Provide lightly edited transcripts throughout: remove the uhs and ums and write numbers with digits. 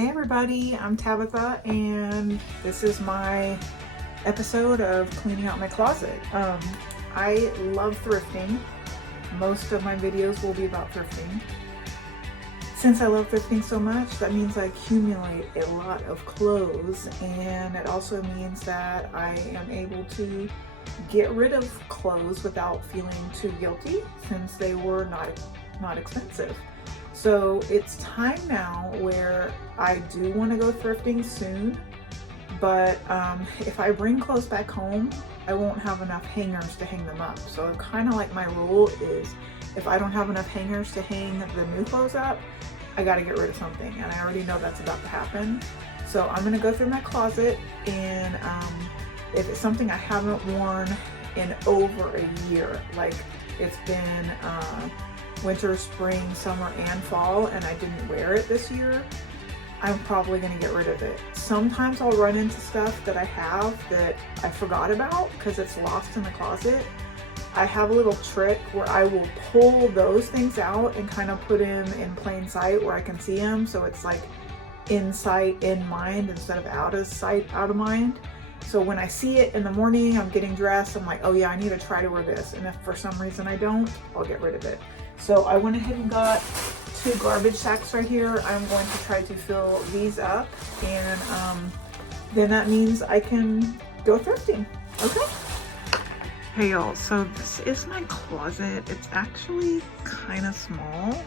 Hey everybody, I'm Tabitha and this is my episode of cleaning out my closet. I love thrifting. Most of my videos will be about thrifting. Since I love thrifting so much, that means I accumulate a lot of clothes, and it also means that I am able to get rid of clothes without feeling too guilty since they were not expensive. So it's time now where I do want to go thrifting soon, but if I bring clothes back home, I won't have enough hangers to hang them up. So kind of like my rule is, if I don't have enough hangers to hang the new clothes up, I got to get rid of something, and I already know that's about to happen. So I'm going to go through my closet, and if it's something I haven't worn in over a year, like it's been winter, spring, summer, and fall, and I didn't wear it this year, I'm probably going to get rid of it. Sometimes I'll run into stuff that I have that I forgot about because it's lost in the closet. I have a little trick where I will pull those things out and kind of put them in plain sight where I can see them, so it's like in sight, in mind, instead of out of sight, out of mind. So when I see it in the morning, I'm getting dressed, I'm like, oh yeah, I need to try to wear this. And if for some reason I don't, I'll get rid of it. So I went ahead and got 2 garbage sacks right here. I'm going to try to fill these up, and then that means I can go thrifting. Okay. Hey y'all, so this is my closet. It's actually kind of small.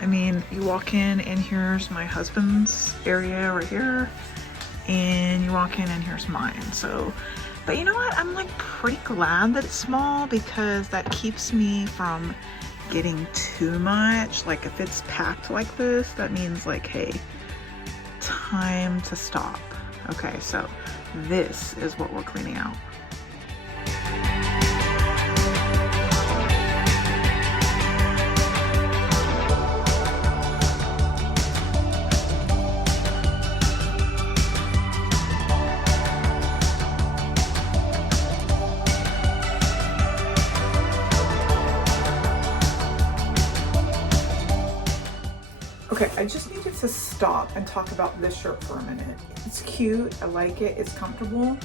I mean, you walk in and here's my husband's area right here, and you walk in and here's mine. So, but you know what? I'm like pretty glad that it's small because that keeps me from getting too much. Like if it's packed like this, that means like, hey, time to stop. Okay, so this is what we're cleaning out. Okay, I just needed to stop and talk about this shirt for a minute. It's cute, I like it, it's comfortable,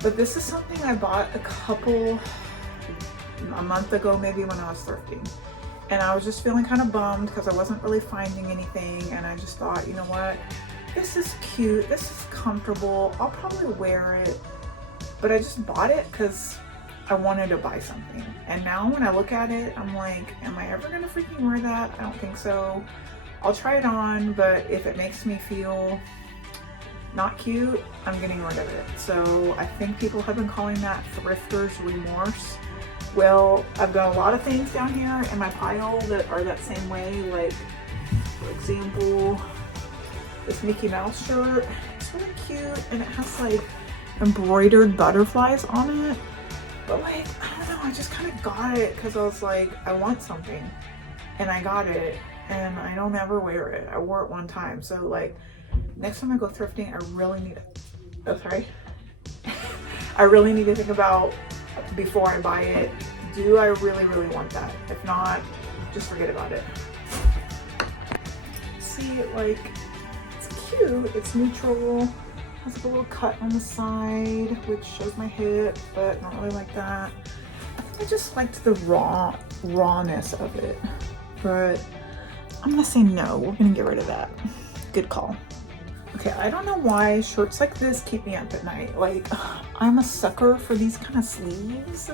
but this is something I bought a month ago maybe when I was thrifting. And I was just feeling kind of bummed because I wasn't really finding anything, and I just thought, you know what, this is cute, this is comfortable, I'll probably wear it, but I just bought it because I wanted to buy something. And now when I look at it, I'm like, am I ever gonna freaking wear that? I don't think so. I'll try it on, but if it makes me feel not cute, I'm getting rid of it. So I think people have been calling that thrifter's remorse. Well, I've got a lot of things down here in my pile that are that same way. Like, for example, this Mickey Mouse shirt. It's really cute, and it has like embroidered butterflies on it. But like, I don't know, I just kind of got it because I was like, I want something, and I got it. And I don't ever wear it. I wore it one time. So like, next time I go thrifting, I really need I really need to think about, before I buy it, do I really want that? If not, just forget about it. See, like, it's cute, it's neutral, has a little cut on the side, which shows my hip, but not really like that. I just liked the rawness of it, but I'm gonna say no, we're gonna get rid of that. Good call. Okay, I don't know why shirts like this keep me up at night. Like, I'm a sucker for these kind of sleeves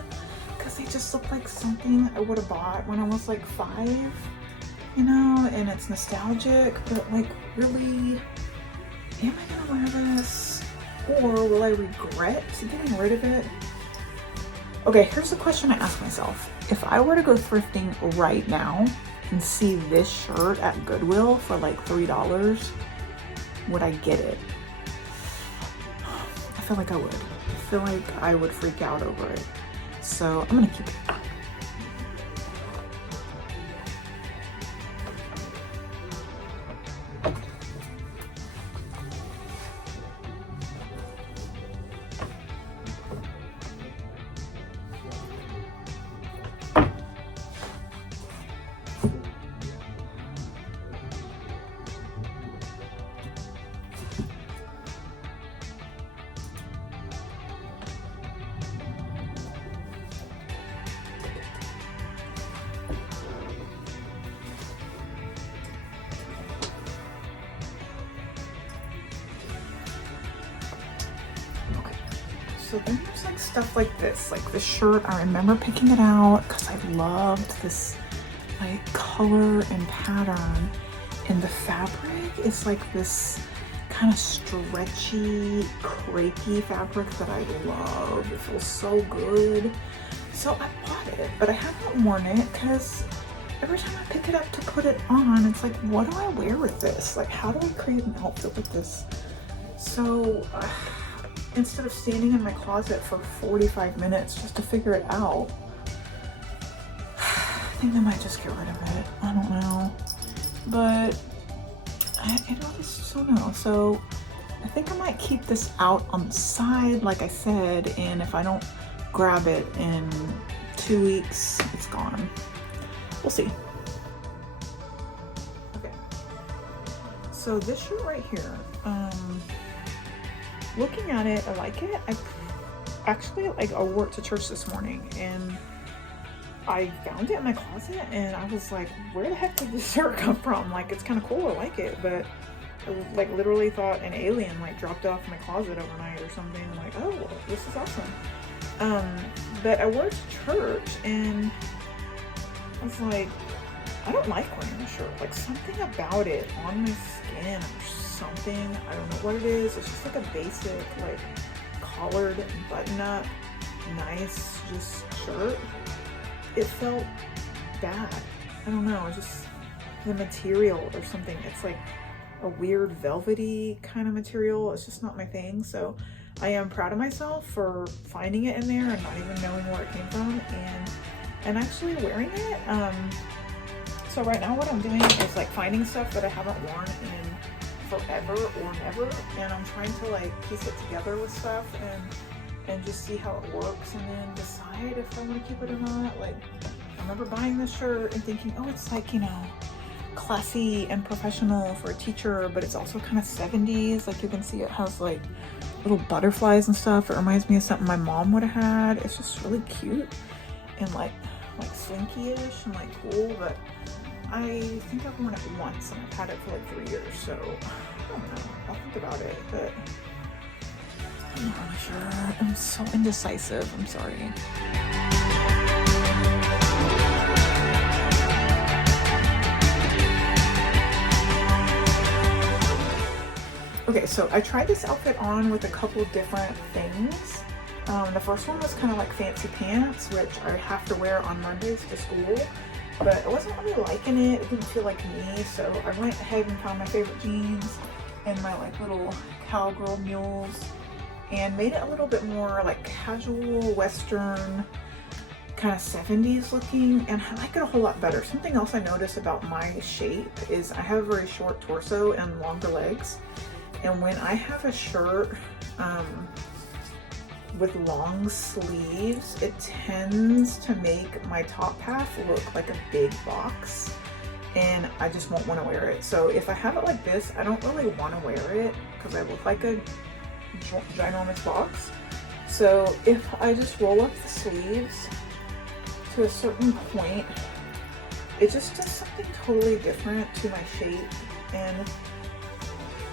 because they just look like something I would have bought when I was like 5, you know, and it's nostalgic, but like, really, am I gonna wear this? Or will I regret getting rid of it? Okay, here's the question I ask myself. If I were to go thrifting right now and see this shirt at Goodwill for like $3, would I get it? I feel like I would. I feel like I would freak out over it. So I'm gonna keep it. So then there's like stuff like this shirt. I remember picking it out because I loved this like color and pattern, and the fabric is like this kind of stretchy, crepey fabric that I love. It feels so good. So I bought it, but I haven't worn it because every time I pick it up to put it on, it's like, what do I wear with this? Like, how do I create an outfit with this? So instead of standing in my closet for 45 minutes just to figure it out, I think I might just get rid of it. I don't know, but I just don't know. So I think I might keep this out on the side, like I said, and if I don't grab it in 2 weeks, it's gone. We'll see. Okay. So this shirt right here, looking at it, I like it. I wore it to church this morning, and I found it in my closet, and I was like, where the heck did this shirt come from? Like, it's kind of cool, I like it, but I like literally thought an alien like dropped it off in my closet overnight or something. I'm like, oh, this is awesome. But I wore it to church, and I was like, I don't like wearing this shirt. Like, something about it on my skin or something, I don't know what it is. It's just like a basic like collared button-up nice just shirt. It felt bad. I don't know, it's just the material or something. It's like a weird velvety kind of material. It's just not my thing. So I am proud of myself for finding it in there and not even knowing where it came from and actually wearing it. So right now what I'm doing is like finding stuff that I haven't worn in forever or never, and I'm trying to like piece it together with stuff and just see how it works, and then decide if I want to keep it or not. Like, I remember buying this shirt and thinking, oh, it's like, you know, classy and professional for a teacher, but it's also kind of 70s. Like, you can see it has like little butterflies and stuff. It reminds me of something my mom would have had. It's just really cute and like slinky-ish and like cool, but I think I've worn it once and I've had it for like 3 years, so I don't know. I'll think about it, but I'm not really sure. I'm so indecisive. I'm sorry. Okay, so I tried this outfit on with a couple different things. The first one was kind of like fancy pants, which I have to wear on Mondays to school, but I wasn't really liking it. It didn't feel like me, so I went ahead and found my favorite jeans and my like little cowgirl mules and made it a little bit more like casual Western, kind of 70s looking, and I like it a whole lot better. Something else I noticed about my shape is I have a very short torso and longer legs, and when I have a shirt with long sleeves, it tends to make my top half look like a big box, and I just won't want to wear it. So if I have it like this, I don't really want to wear it because I look like a ginormous box. So if I just roll up the sleeves to a certain point, it just does something totally different to my shape, and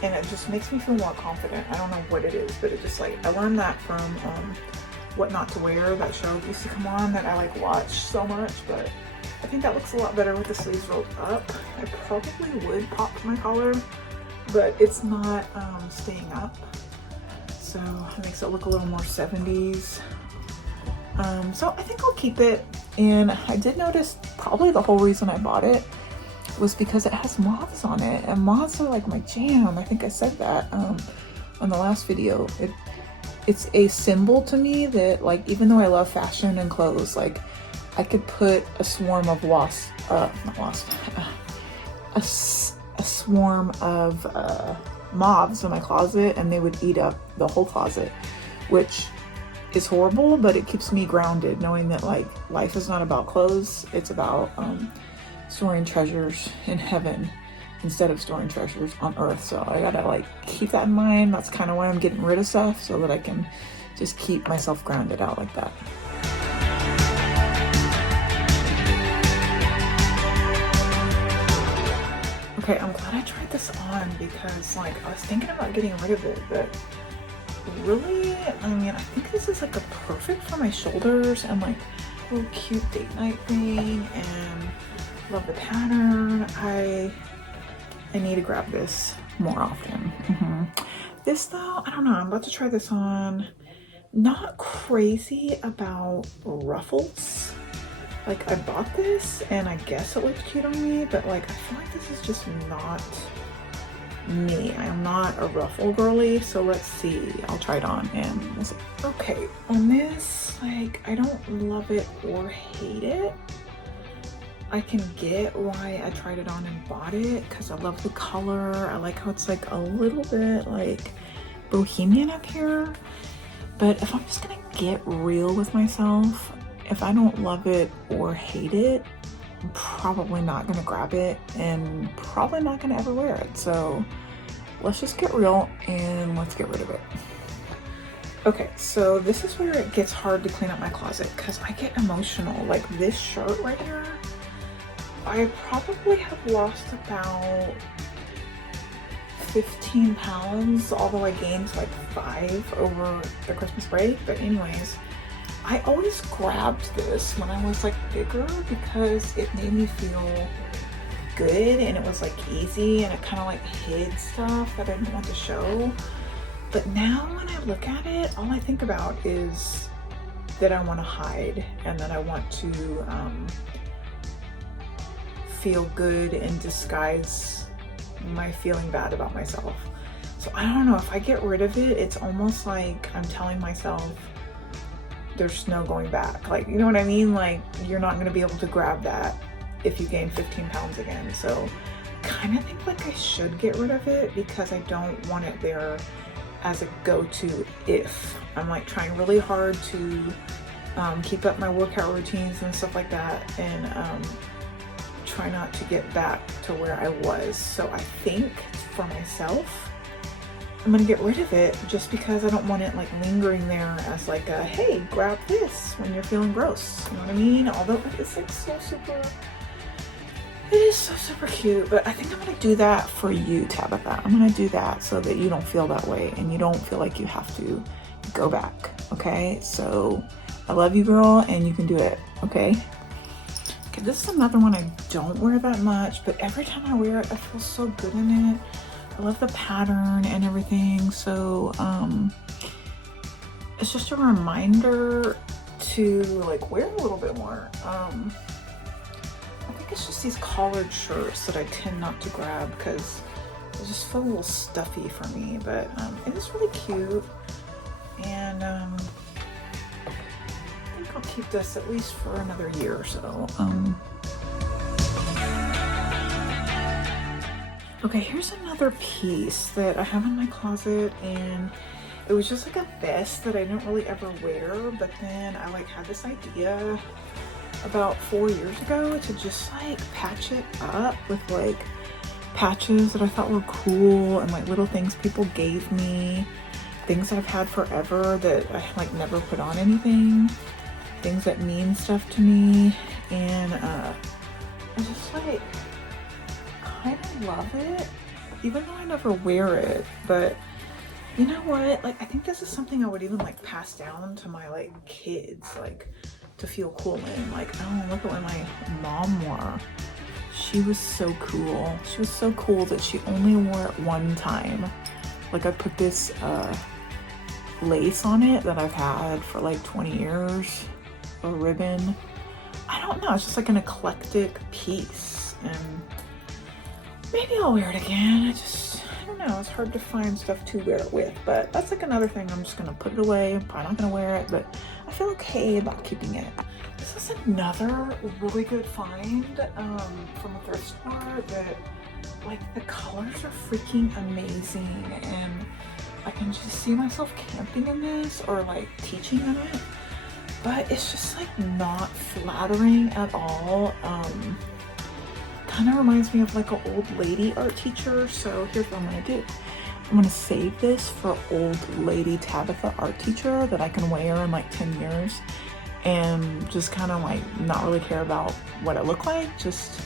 it just makes me feel more confident. I don't know what it is, but it just like, I learned that from What Not to Wear, that show that used to come on that I like watch so much, but I think that looks a lot better with the sleeves rolled up. I probably would pop my collar, but it's not staying up, so it makes it look a little more 70s. So I think I'll keep it, and I did notice probably the whole reason I bought it was because it has moths on it, and moths are like my jam. I think I said that on the last video. It's a symbol to me that, like, even though I love fashion and clothes, like, I could put a swarm of a swarm of moths in my closet, and they would eat up the whole closet, which is horrible, but it keeps me grounded, knowing that like life is not about clothes. It's about storing treasures in heaven instead of storing treasures on earth. So I gotta like keep that in mind. That's kind of why I'm getting rid of stuff, so that I can just keep myself grounded out like that. Okay, I'm glad I tried this on because like I was thinking about getting rid of it, but really, I mean, I think this is like a perfect for my shoulders and like a little cute date night thing, and love the pattern. I need to grab this more often. This though, I don't know, I'm about to try this on. Not crazy about ruffles. Like I bought this and I guess it looked cute on me, but like I feel like this is just not me. I am not a ruffle girly, so let's see. I'll try it on and we'll see. Okay, on this, like I don't love it or hate it. I can get why I tried it on and bought it because I love the color. I like how it's like a little bit like bohemian up here. But if I'm just gonna get real with myself, if I don't love it or hate it, I'm probably not gonna grab it and probably not gonna ever wear it. So let's just get real and let's get rid of it. Okay, so this is where it gets hard to clean up my closet because I get emotional. Like this shirt right here, I probably have lost about 15 pounds, although I gained like 5 over the Christmas break. But anyways, I always grabbed this when I was like bigger because it made me feel good and it was like easy and it kind of like hid stuff that I didn't want to show. But now when I look at it, all I think about is that I want to hide and that I want to feel good and disguise my feeling bad about myself. So I don't know, if I get rid of it, it's almost like I'm telling myself there's no going back. Like, you know what I mean? Like you're not going to be able to grab that if you gain 15 pounds again. So I kind of think like I should get rid of it because I don't want it there as a go-to if I'm like trying really hard to keep up my workout routines and stuff like that, and try not to get back to where I was. So I think for myself, I'm gonna get rid of it just because I don't want it like lingering there as like a, hey, grab this when you're feeling gross. You know what I mean? Although it is like so super, it is so super cute, but I think I'm gonna do that for you, Tabitha. I'm gonna do that so that you don't feel that way and you don't feel like you have to go back, okay? So I love you, girl, and you can do it, okay? Okay, this is another one I don't wear that much, but every time I wear it, I feel so good in it. I love the pattern and everything. So it's just a reminder to like wear a little bit more. I think it's just these collared shirts that I tend not to grab because they just feel a little stuffy for me, but it is really cute. And I think I'll keep this at least for another year or so. Okay, here's another piece that I have in my closet, and it was just like a vest that I didn't really ever wear, but then I like had this idea about 4 years ago to just like patch it up with like patches that I thought were cool and like little things people gave me, things that I've had forever that I like never put on anything, things that mean stuff to me, and I just like kind of love it, even though I never wear it. But you know what, like I think this is something I would even like pass down to my like kids, like to feel cool in. Like, oh, look at what my mom wore. She was so cool. She was so cool that she only wore it one time. Like I put this lace on it that I've had for like 20 years, a ribbon. I don't know, it's just like an eclectic piece, and maybe I'll wear it again. I don't know, it's hard to find stuff to wear it with, but that's like another thing. I'm just gonna put it away. I'm probably not gonna wear it, but I feel okay about keeping it. This is another really good find from a thrift store that like the colors are freaking amazing, and I can just see myself camping in this or like teaching in it, but it's just like not flattering at all. Kind of reminds me of like an old lady art teacher. So here's what I'm gonna do. I'm gonna save this for old lady Tabitha art teacher that I can wear in like 10 years and just kind of like not really care about what I look like. Just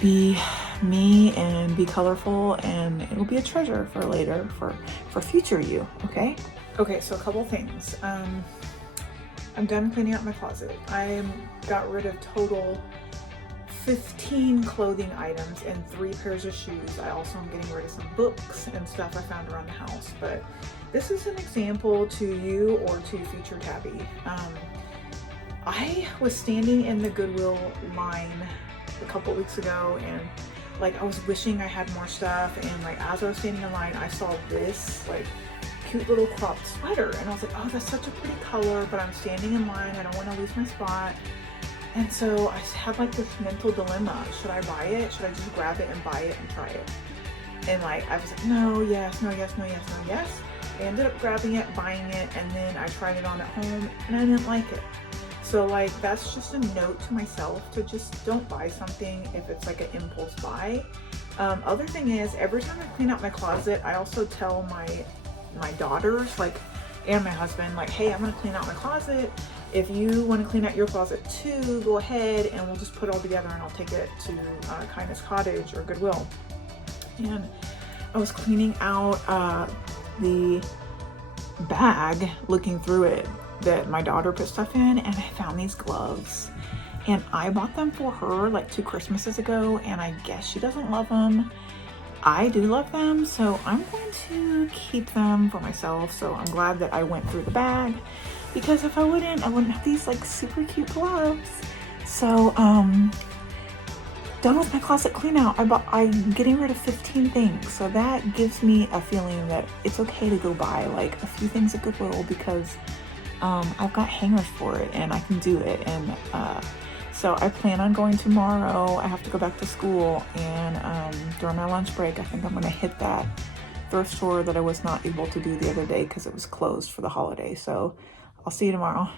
be me and be colorful, and it'll be a treasure for later, for future you. Okay, so a couple things. I'm done cleaning out my closet. I got rid of total 15 clothing items and 3 pairs of shoes. I also am getting rid of some books and stuff I found around the house, but this is an example to you or to future Tabby. I was standing in the Goodwill line a couple weeks ago, and like I was wishing I had more stuff, and like as I was standing in line I saw this like cute little cropped sweater, and I was like, oh, that's such a pretty color, but I'm standing in line, I don't want to lose my spot. And so I had like this mental dilemma. Should I buy it? Should I just grab it and buy it and try it? And like I was like, no, yes, no, yes, no, yes, no, yes. I ended up grabbing it, buying it, and then I tried it on at home and I didn't like it. So like that's just a note to myself to just don't buy something if it's like an impulse buy. Other thing is, every time I clean out my closet, I also tell my daughters like, and my husband, like, hey, I'm gonna clean out my closet. If you want to clean out your closet too, go ahead, and we'll just put it all together and I'll take it to Kindness Cottage or Goodwill. And I was cleaning out the bag, looking through it, that my daughter put stuff in, and I found these gloves. And I bought them for her like 2 Christmases ago, and I guess she doesn't love them. I do love them, so I'm going to keep them for myself. So I'm glad that I went through the bag, because if I wouldn't have these like super cute gloves. So done with my closet clean out. I'm getting rid of 15 things, so that gives me a feeling that it's okay to go buy like a few things at Goodwill, because I've got hangers for it and I can do it. And so I plan on going tomorrow. I have to go back to school, and during my lunch break I think I'm gonna hit that thrift store that I was not able to do the other day because it was closed for the holiday. So I'll see you tomorrow.